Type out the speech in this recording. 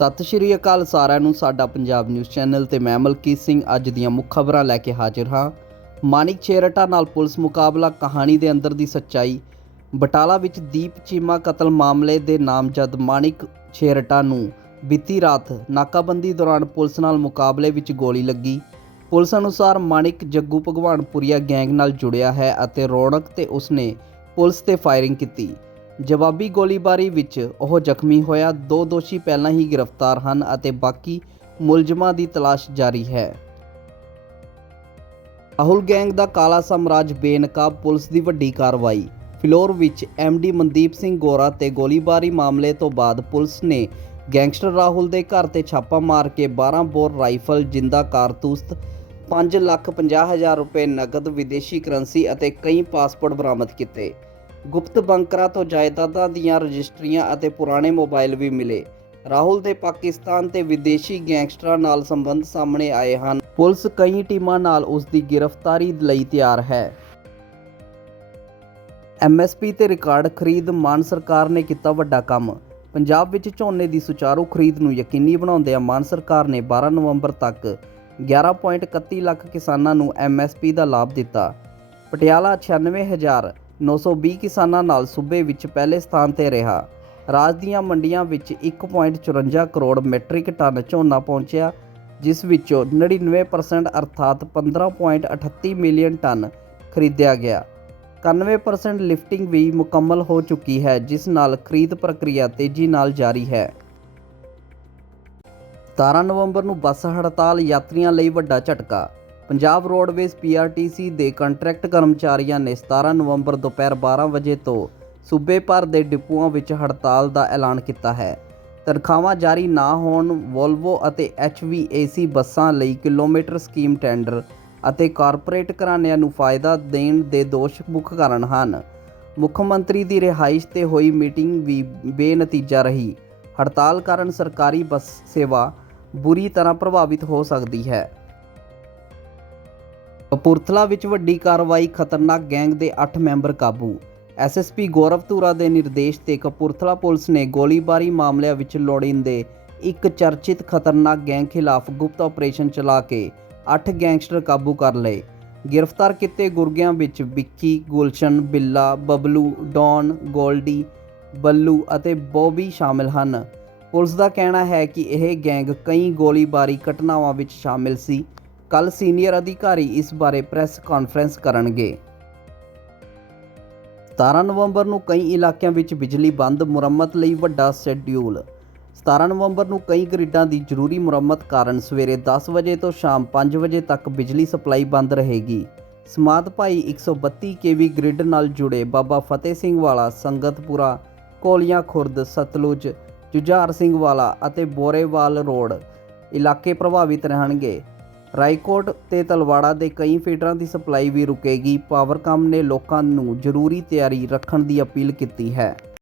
ਸਤਿ ਸ਼੍ਰੀ ਅਕਾਲ ਸਾਰਿਆਂ ਨੂੰ ਸਾਡਾ ਪੰਜਾਬ ਨਿਊਜ਼ ਚੈਨਲ ਤੇ ਮੈਂ ਮਲਕੀਤ ਸਿੰਘ ਅੱਜ ਦੀਆਂ ਮੁੱਖ ਖਬਰਾਂ ਲੈ ਕੇ ਹਾਜ਼ਰ ਹਾਂ। ਮਾਨਿਕ ਛੇਰਟਾ ਨਾਲ ਪੁਲਿਸ ਮੁਕਾਬਲਾ ਕਹਾਣੀ ਦੇ ਅੰਦਰ ਦੀ ਸੱਚਾਈ। ਬਟਾਲਾ ਵਿੱਚ ਦੀਪ ਚੀਮਾ ਕਤਲ ਮਾਮਲੇ ਦੇ ਨਾਮਜ਼ਦ ਮਾਨਿਕ ਛੇਰਟਾ ਨੂੰ ਬੀਤੀ ਰਾਤ ਨਾਕਾਬੰਦੀ ਦੌਰਾਨ ਪੁਲਿਸ ਨਾਲ ਮੁਕਾਬਲੇ ਵਿੱਚ ਗੋਲੀ ਲੱਗੀ। ਪੁਲਿਸ ਅਨੁਸਾਰ ਮਾਨਿਕ ਜੱਗੂ ਭਗਵਾਨਪੁਰੀਆ ਗੈਂਗ ਨਾਲ ਜੁੜਿਆ ਹੈ ਅਤੇ ਰੌਣਕ ਤੇ ਉਸਨੇ ਪੁਲਿਸ ਤੇ ਫਾਇਰਿੰਗ ਕੀਤੀ। ਜਵਾਬੀ ਗੋਲੀਬਾਰੀ ਵਿੱਚ ਉਹ ਜ਼ਖਮੀ ਹੋਇਆ। ਦੋ ਦੋਸ਼ੀ ਪਹਿਲਾਂ ਹੀ ਗ੍ਰਿਫਤਾਰ ਹਨ ਅਤੇ ਬਾਕੀ ਮੁਲਜ਼ਮਾਂ ਦੀ ਤਲਾਸ਼ ਜਾਰੀ ਹੈ। ਰਾਹੁਲ ਗੈਂਗ ਦਾ ਕਾਲਾ ਸਾਮਰਾਜ ਬੇਨਕਾਬ ਪੁਲਿਸ ਦੀ ਵੱਡੀ ਕਾਰਵਾਈ। ਫਿਲੌਰ ਵਿੱਚ ਐਮਡੀ ਮਨਦੀਪ ਸਿੰਘ ਗੋਰਾ ਤੇ ਗੋਲੀਬਾਰੀ ਮਾਮਲੇ ਤੋਂ ਬਾਅਦ ਪੁਲਿਸ ਨੇ ਗੈਂਗਸਟਰ ਰਾਹੁਲ ਦੇ ਘਰ ਤੇ ਛਾਪਾ ਮਾਰ ਕੇ 12 ਬੋਰ ਰਾਈਫਲ, ਜਿੰਦਾ ਕਾਰਤੂਸ 5 ਲੱਖ 50 ਹਜ਼ਾਰ ਰੁਪਏ ਨਕਦ ਵਿਦੇਸ਼ੀ ਕਰੰਸੀ ਅਤੇ ਕਈ ਪਾਸਪੋਰਟ ਬਰਾਮਦ ਕੀਤੇ। ਗੁਪਤ ਬੰਕਰਾਂ ਤੋਂ ਜਾਇਦਾਦਾਂ ਦੀਆਂ ਰਜਿਸਟਰੀਆਂ ਅਤੇ ਪੁਰਾਣੇ ਮੋਬਾਈਲ ਵੀ ਮਿਲੇ। ਰਾਹੁਲ ਦੇ ਪਾਕਿਸਤਾਨ ਤੇ ਵਿਦੇਸ਼ੀ ਗੈਂਗਸਟਰਾਂ ਨਾਲ ਸੰਬੰਧ ਸਾਹਮਣੇ ਆਏ ਹਨ। ਪੁਲਿਸ ਕਈ ਟੀਮਾਂ ਨਾਲ ਉਸ ਦੀ ਗ੍ਰਿਫਤਾਰੀ ਲਈ ਤਿਆਰ ਹੈ। ਐਮਐਸਪੀ ਤੇ ਰਿਕਾਰਡ ਖਰੀਦ ਮਾਨ ਸਰਕਾਰ ਨੇ ਕੀਤਾ ਵੱਡਾ ਕੰਮ। ਪੰਜਾਬ ਵਿੱਚ ਝੋਨੇ ਦੀ ਸੁਚਾਰੂ ਖਰੀਦ ਨੂੰ ਯਕੀਨੀ ਬਣਾਉਂਦਿਆਂ ਮਾਨ ਸਰਕਾਰ ਨੇ 12 ਨਵੰਬਰ ਤੱਕ 11.31 ਲੱਖ ਕਿਸਾਨਾਂ ਨੂੰ ਐਮਐਸਪੀ ਦਾ ਲਾਭ ਦਿੱਤਾ। ਪਟਿਆਲਾ 96920 ਕਿਸਾਨਾਂ ਨਾਲ ਸੂਬੇ ਵਿੱਚ ਪਹਿਲੇ ਸਥਾਨ ਤੇ ਰਿਹਾ। ਰਾਜ ਦੀਆਂ ਮੰਡੀਆਂ ਵਿੱਚ 1.54 ਕਰੋੜ ਮੈਟ੍ਰਿਕ ਟਨ ਝੋਨਾ ਪਹੁੰਚਿਆ, ਜਿਸ ਵਿੱਚੋਂ 99% ਅਰਥਾਤ 15.38 ਮਿਲੀਅਨ ਟਨ ਖਰੀਦਿਆ ਗਿਆ। 91% ਲਿਫਟਿੰਗ ਵੀ ਮੁਕੰਮਲ ਹੋ ਚੁੱਕੀ ਹੈ, ਜਿਸ ਨਾਲ ਖਰੀਦ ਪ੍ਰਕਿਰਿਆ ਤੇਜ਼ੀ ਨਾਲ ਜਾਰੀ ਹੈ। 17 ਨਵੰਬਰ ਨੂੰ ਬੱਸ ਹੜਤਾਲ ਯਾਤਰੀਆਂ ਲਈ ਵੱਡਾ ਝਟਕਾ। ਪੰਜਾਬ ਰੋਡਵੇਜ਼ ਪੀਆਰਟੀਸੀ ਦੇ ਕੰਟਰੈਕਟ ਕਰਮਚਾਰੀਆਂ ਨੇ 17 ਨਵੰਬਰ ਦੁਪਹਿਰ 12 ਵਜੇ ਤੋਂ ਸੂਬੇ ਭਰ ਦੇ ਡਿਪੂਆਂ ਵਿੱਚ ਹੜਤਾਲ ਦਾ ਐਲਾਨ ਕੀਤਾ ਹੈ। ਤਨਖਾਹਾਂ ਜਾਰੀ ਨਾ ਹੋਣ, ਵੋਲਵੋ ਅਤੇ HVAC ਬੱਸਾਂ ਲਈ ਕਿਲੋਮੀਟਰ ਸਕੀਮ ਟੈਂਡਰ ਅਤੇ ਕਾਰਪੋਰੇਟ ਘਰਾਣਿਆਂ ਨੂੰ ਫਾਇਦਾ ਦੇਣ ਦੇ ਦੋਸ਼ ਮੁੱਖ ਕਾਰਨ ਹਨ। ਮੁੱਖ ਮੰਤਰੀ ਦੀ ਰਿਹਾਇਸ਼ ਤੇ ਹੋਈ ਮੀਟਿੰਗ ਵੀ ਬੇਨਤੀਜਾ ਰਹੀ। ਹੜਤਾਲ ਕਾਰਨ ਸਰਕਾਰੀ ਬੱਸ ਸੇਵਾ ਬੁਰੀ ਤਰ੍ਹਾਂ ਪ੍ਰਭਾਵਿਤ ਹੋ ਸਕਦੀ ਹੈ। ਕਪੂਰਥਲਾ ਵਿੱਚ ਵੱਡੀ ਕਾਰਵਾਈ ਖਤਰਨਾਕ ਗੈਂਗ ਦੇ 8 ਮੈਂਬਰ ਕਾਬੂ। ਐਸਐਸਪੀ ਗੌਰਵ ਧੂਰਾ ਦੇ ਨਿਰਦੇਸ਼ ਤੇ ਕਪੂਰਥਲਾ ਪੁਲਿਸ ਨੇ ਗੋਲੀਬਾਰੀ ਮਾਮਲਿਆਂ ਵਿੱਚ ਲੋੜੀਂਦੇ ਇੱਕ ਚਰਚਿਤ ਖਤਰਨਾਕ ਗੈਂਗ ਖਿਲਾਫ ਗੁਪਤ ਆਪਰੇਸ਼ਨ ਚਲਾ ਕੇ 8 ਗੈਂਗਸਟਰ ਕਾਬੂ ਕਰ ਲਏ। ਗ੍ਰਿਫਤਾਰ ਕੀਤੇ ਗੁਰਗਿਆਂ ਵਿੱਚ ਵਿੱਕੀ, ਗੁਲਸ਼ਨ, ਬਿੱਲਾ, ਬਬਲੂ, ਡੌਨ, ਗੋਲਡੀ, ਬੱਲੂ ਅਤੇ ਬੋਬੀ ਸ਼ਾਮਿਲ ਹਨ। ਪੁਲਿਸ ਦਾ ਕਹਿਣਾ ਹੈ ਕਿ ਇਹ ਗੈਂਗ ਕਈ ਗੋਲੀਬਾਰੀ ਘਟਨਾਵਾਂ ਵਿੱਚ ਸ਼ਾਮਿਲ ਸੀ। ਕੱਲ ਸੀਨੀਅਰ ਅਧਿਕਾਰੀ ਇਸ ਬਾਰੇ ਪ੍ਰੈਸ ਕਾਨਫਰੰਸ ਕਰਨਗੇ। 17 ਨਵੰਬਰ ਨੂੰ ਕਈ ਇਲਾਕਿਆਂ ਵਿੱਚ ਬਿਜਲੀ ਬੰਦ ਮੁਰੰਮਤ ਲਈ ਵੱਡਾ ਸ਼ੈਡਿਊਲ। 17 ਨਵੰਬਰ ਨੂੰ ਕਈ ਗ੍ਰਿਡਾਂ ਦੀ ਜ਼ਰੂਰੀ ਮੁਰੰਮਤ ਕਾਰਨ ਸਵੇਰੇ 10 ਵਜੇ ਤੋਂ ਸ਼ਾਮ 5 ਵਜੇ ਤੱਕ ਬਿਜਲੀ ਸਪਲਾਈ ਬੰਦ ਰਹੇਗੀ। ਸਮਾਤ ਭਾਈ 132 ਕੇਵੀ ਗ੍ਰਿਡ ਨਾਲ ਜੁੜੇ ਬਾਬਾ ਫਤਿਹ ਸਿੰਘ ਵਾਲਾ, ਸੰਗਤਪੁਰਾ, ਕੋਲੀਆਂ ਖੁਰਦ, ਸਤਲੁਜ, ਜੁਝਾਰ ਸਿੰਘ ਵਾਲਾ ਅਤੇ ਬੋਰੇਵਾਲ ਰੋਡ ਇਲਾਕੇ ਪ੍ਰਭਾਵਿਤ ਰਹਿਣਗੇ। ਰਾਈਕੋਟ ਤੇ ਤਲਵਾੜਾ ਦੇ ਕਈ ਫੀਡਰਾਂ ਦੀ ਸਪਲਾਈ ਵੀ ਰੁਕੇਗੀ। ਪਾਵਰਕਾਮ ਨੇ ਲੋਕਾਂ ਨੂੰ ਜ਼ਰੂਰੀ ਤਿਆਰੀ ਰੱਖਣ ਦੀ ਅਪੀਲ ਕੀਤੀ ਹੈ।